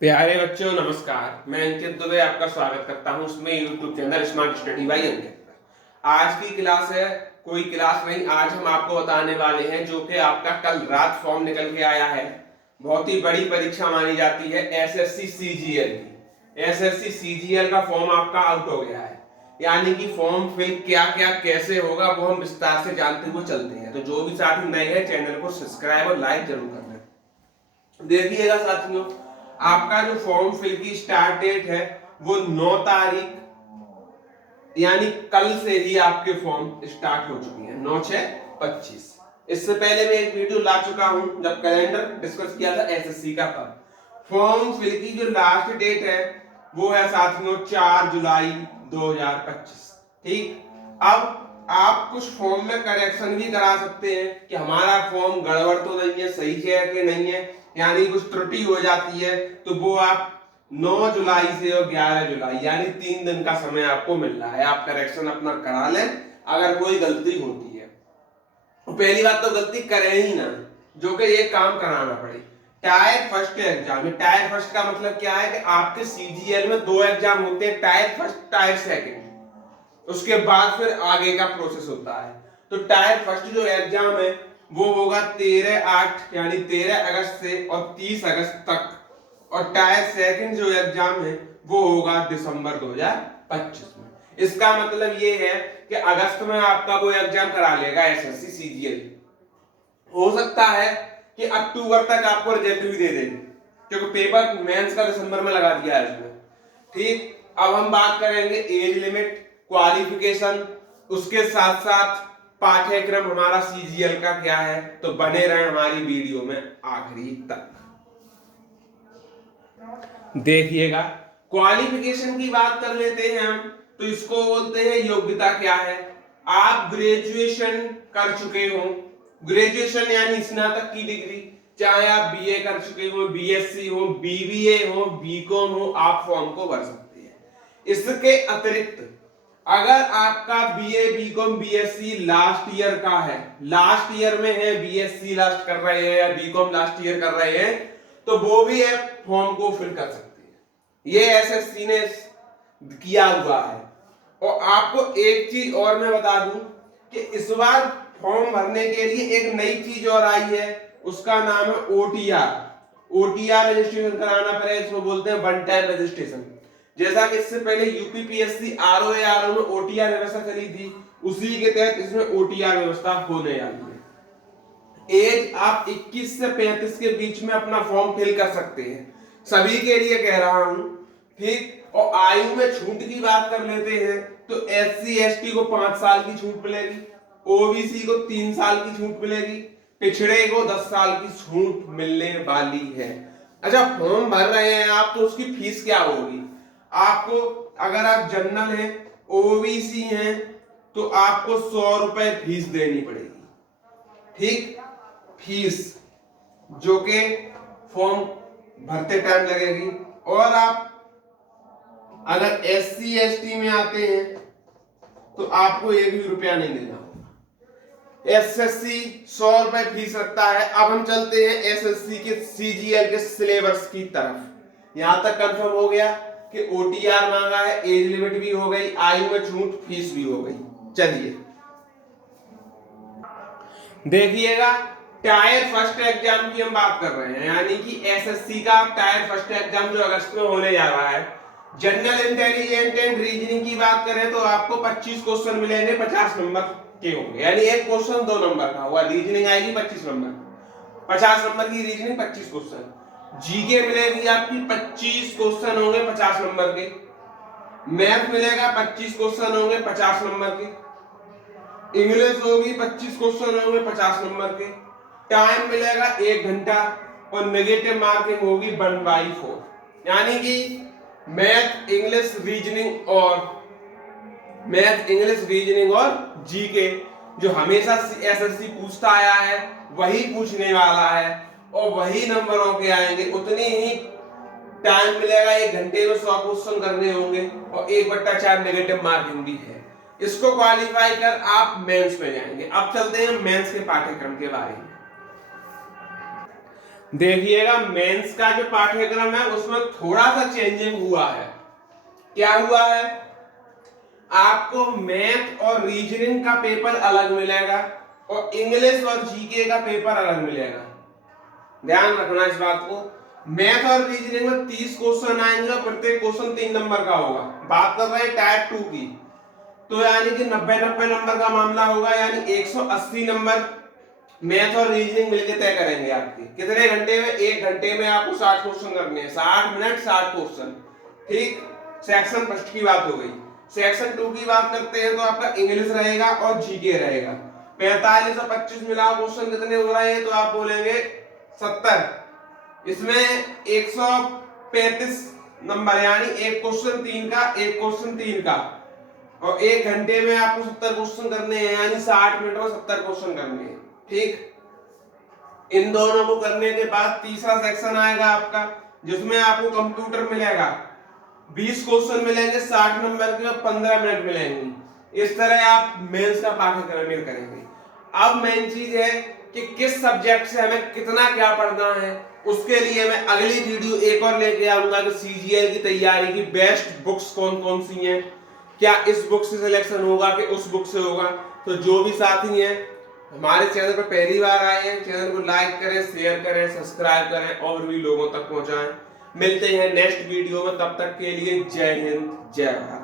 प्यारे बच्चों नमस्कार। मैं अंकित दुबे आपका स्वागत करता हूं उसमें YouTube channel smart study by Ankit पर। आज की क्लास है कोई क्लास नहीं, आज हम आपको बताने वाले हैं जो कि आपका कल रात फॉर्म निकल के आया है। बहुत ही बड़ी परीक्षा मानी जाती है एसएससी सीजीएल की। एसएससी सीजीएल का फॉर्म आपका आउट हो गया है, यानी कि फॉर्म फिल क्या क्या कैसे होगा वो हम विस्तार से जानते हुए चलते हैं। तो जो भी साथी नए हैं चैनल को सब्सक्राइब और लाइक जरूर कर लें। देखिएगा साथियों, आपका जो फॉर्म फिल की स्टार्ट डेट है वो 9 तारीख यानी कल से ही आपके फॉर्म स्टार्ट हो चुकी है, 9/6/25। इससे पहले मैं एक वीडियो ला चुका हूं जब कैलेंडर डिस्कस किया था एसएससी का। तब फॉर्म फिल की जो लास्ट डेट है वो है साथियों 4 जुलाई 2025। ठीक, अब आप कुछ फॉर्म में करेक्शन भी करा सकते हैं कि हमारा फॉर्म गड़बड़ तो नहीं है, सही है कि नहीं है, यानी कुछ त्रुटि हो जाती है तो वो आप 9 जुलाई से और 11 जुलाई यानी 3 दिन का समय आपको मिल रहा है। आप करेक्शन अपना करा लें अगर कोई गलती होती है। तो पहली बात तो गलती करें ही ना, जो कि ये काम कराना पड़े। टायर फर्स्ट एग्जाम में, टायर फर्स्ट का मतलब क्या है कि आपके सीजीएल में 2 एग्जाम होते हैं, टायर फर्स्ट टायर सेकंड। उसके बाद फिर आगे का प्रोसेस होता है। तो टायर फर्स्ट जो एग्जाम है वो होगा 13/8 यानी 13 अगस्त से और 30 अगस्त तक, और टायर सेकंड जो एग्जाम है वो होगा दिसंबर 2025 में। इसका मतलब ये है कि अगस्त में आपका वो एग्जाम करा लेगा एसएससी सीजीएल। हो सकता है कि अक्टूबर तक आपको रिजल्ट भी दे देंगे, क्योंकि पेपर मेंस का दिसंबर में लगा दिया है इसमें। ठीक, अब हम बात करेंगे एज लिमिट, क्वालिफिकेशन, उसके साथ साथ पाठ्यक्रम हमारा सीजीएल का क्या है। तो बने रहे हमारी वीडियो में आखिरी तक, देखिएगा। क्वालिफिकेशन की बात कर लेते हैं हम, तो इसको बोलते हैं योग्यता क्या है। आप ग्रेजुएशन कर चुके हो, ग्रेजुएशन यानी स्नातक की डिग्री, चाहे आप बीए कर चुके हो, बीएससी हो, बीबीए हो, बीकॉम हो, आप फॉर्म को भर सकते हैं। इसके अतिरिक्त अगर आपका BA BCom BSc last year का है, लास्ट ईयर में है, बीएससी लास्ट कर रहे हैं या बीकॉम लास्ट ईयर कर रहे हैं, तो वो भी आप फॉर्म को फिल कर सकते हैं। ये एसएससी ने किया हुआ है। और आपको एक चीज और मैं बता दूं कि इस बार फॉर्म भरने के लिए एक नई चीज और आई है, उसका नाम है ओटीआर। ओटीआर रजिस्ट्रेशन कराना पड़ेगा, इसको बोलते हैं वन टाइम रजिस्ट्रेशन। जैसा कि इससे पहले यूपीपीएससी आरओ में ओटीआर व्यवस्था चली थी, उसी के तहत इसमें ओटीआर व्यवस्था होने वाली है। एज आप 21 से 35 के बीच में अपना फॉर्म फिल कर सकते हैं, सभी के लिए कह रहा हूं। ठीक, और आयु में छूट की बात कर लेते हैं तो एससी एसटी को 5 साल की छूट मिलेगी, ओबीसी को 3 साल की छूट मिलेगी, पिछड़े को 10 साल की छूट मिलने वाली है। अच्छा, फॉर्म भर रहे हैं आप तो उसकी फीस क्या होगी आपको? अगर आप जनरल हैं, ओबीसी हैं, तो आपको 100 रुपए फीस देनी पड़ेगी। ठीक, फीस जो के फॉर्म भरते टाइम लगेगी। और आप अगर एससी एसटी में आते हैं तो आपको 1 भी रुपया नहीं देना होगा। एसएससी 100 रुपए फीस रखता है। अब हम चलते हैं एसएससी के सीजीएल के सिलेबस की तरफ। यहां तक कंफर्म हो गया कि ओटीआर मांगा है, एज लिमिट भी हो गई, आयु में छूट, फीस भी हो गई। चलिए देखिएगा, टायर फर्स्ट एग्जाम की हम बात कर रहे हैं, यानी कि एसएससी का टायर फर्स्ट एग्जाम जो अगस्त में होने जा रहा है। जनरल इंटेलिजेंस एंड रीजनिंग की बात करें तो आपको 25 क्वेश्चन मिलेंगे, 50 नंबर के होंगे, यानी एक क्वेश्चन 2 नंबर का हुआ। रीजनिंग आएगी 25 नंबर, 50 नंबर की रीजनिंग, 25 क्वेश्चन। जीके मिलेगी आपकी 25 क्वेश्चन होंगे 50 नंबर के। मैथ मिलेगा 25 क्वेश्चन होंगे 50 नंबर के। इंग्लिश होगी 25 क्वेश्चन होंगे 50 नंबर के। टाइम मिलेगा 1 घंटा और नेगेटिव मार्किंग होगी 1/4, यानी कि मैथ इंग्लिश रीजनिंग और जीके जो हमेशा एसएससी पूछता आया है वही पूछने वाला है, और वही नंबरों के आएंगे। उतनी ही टाइम मिलेगा, 1 घंटे में 100 क्वेश्चन करने होंगे और 1/4 नेगेटिव मार्किंग भी है। इसको क्वालिफाई कर आप मेंस में जाएंगे। अब चलते हैं मेंस के पाठ्यक्रम के बारे में। देखिएगा मेंस का जो पाठ्यक्रम है उसमें थोड़ा सा चेंजिंग हुआ है। क्या हुआ है? आपको मैथ और रीजनिंग का पेपर अलग मिलेगा और इंग्लिश और जीके का पेपर अलग मिलेगा। ध्यान रखना इस बात को। मैथ और रीजनिंग में 30 क्वेश्चन आएंगे, प्रत्येक क्वेश्चन 3 नंबर का होगा। बात कर रहे हैं टाइप 2 की, तो यानी कि 90-90 नंबर का मामला होगा, यानी 180 नंबर मैथ और रीजनिंग मिलकर तय करेंगे आपकी। कितने घंटे में? 1 घंटे में आपको 60 क्वेश्चन करने हैं, 60 मिनट 60 क्वेश्चन। ठीक, सेक्शन फर्स्ट की बात हो गई। सेक्शन 2 की बात करते हैं तो आपका इंग्लिश रहेगा और जीके रहेगा। 45 और 25 मिला क्वेश्चन कितने हो रहे हैं? तो आप बोलेंगे 70। इसमें 135 नंबर, यानी एक क्वेश्चन 3 का, एक क्वेश्चन 3 का, और 1 घंटे में आपको 70 क्वेश्चन करने हैं, यानी 60 मिनट में 70 क्वेश्चन करने हैं। ठीक, इन दोनों को करने के बाद तीसरा सेक्शन आएगा आपका, जिसमें आपको कंप्यूटर मिलेगा। 20 क्वेश्चन मिलेंगे 60 नंबर के और 15 मिनट मिलेंगे। इस तरह आप मेंस का पाठ्यक्रम करेंगे। अब मेन चीज है कि किस सब्जेक्ट से हमें कितना क्या पढ़ना है। उसके लिए मैं अगली वीडियो एक और लेके आऊंगा कि सीजीएल की तैयारी की बेस्ट बुक्स कौन कौन सी हैं, क्या इस बुक से सिलेक्शन होगा कि उस बुक से होगा। तो जो भी साथी हैं हमारे चैनल पर पहली बार आए हैं, चैनल को लाइक करें, शेयर करें, सब्सक्राइब करें और भी लोगों तक पहुंचाएं। मिलते हैं नेक्स्ट वीडियो में, तब तक के लिए जय हिंद, जय भारत।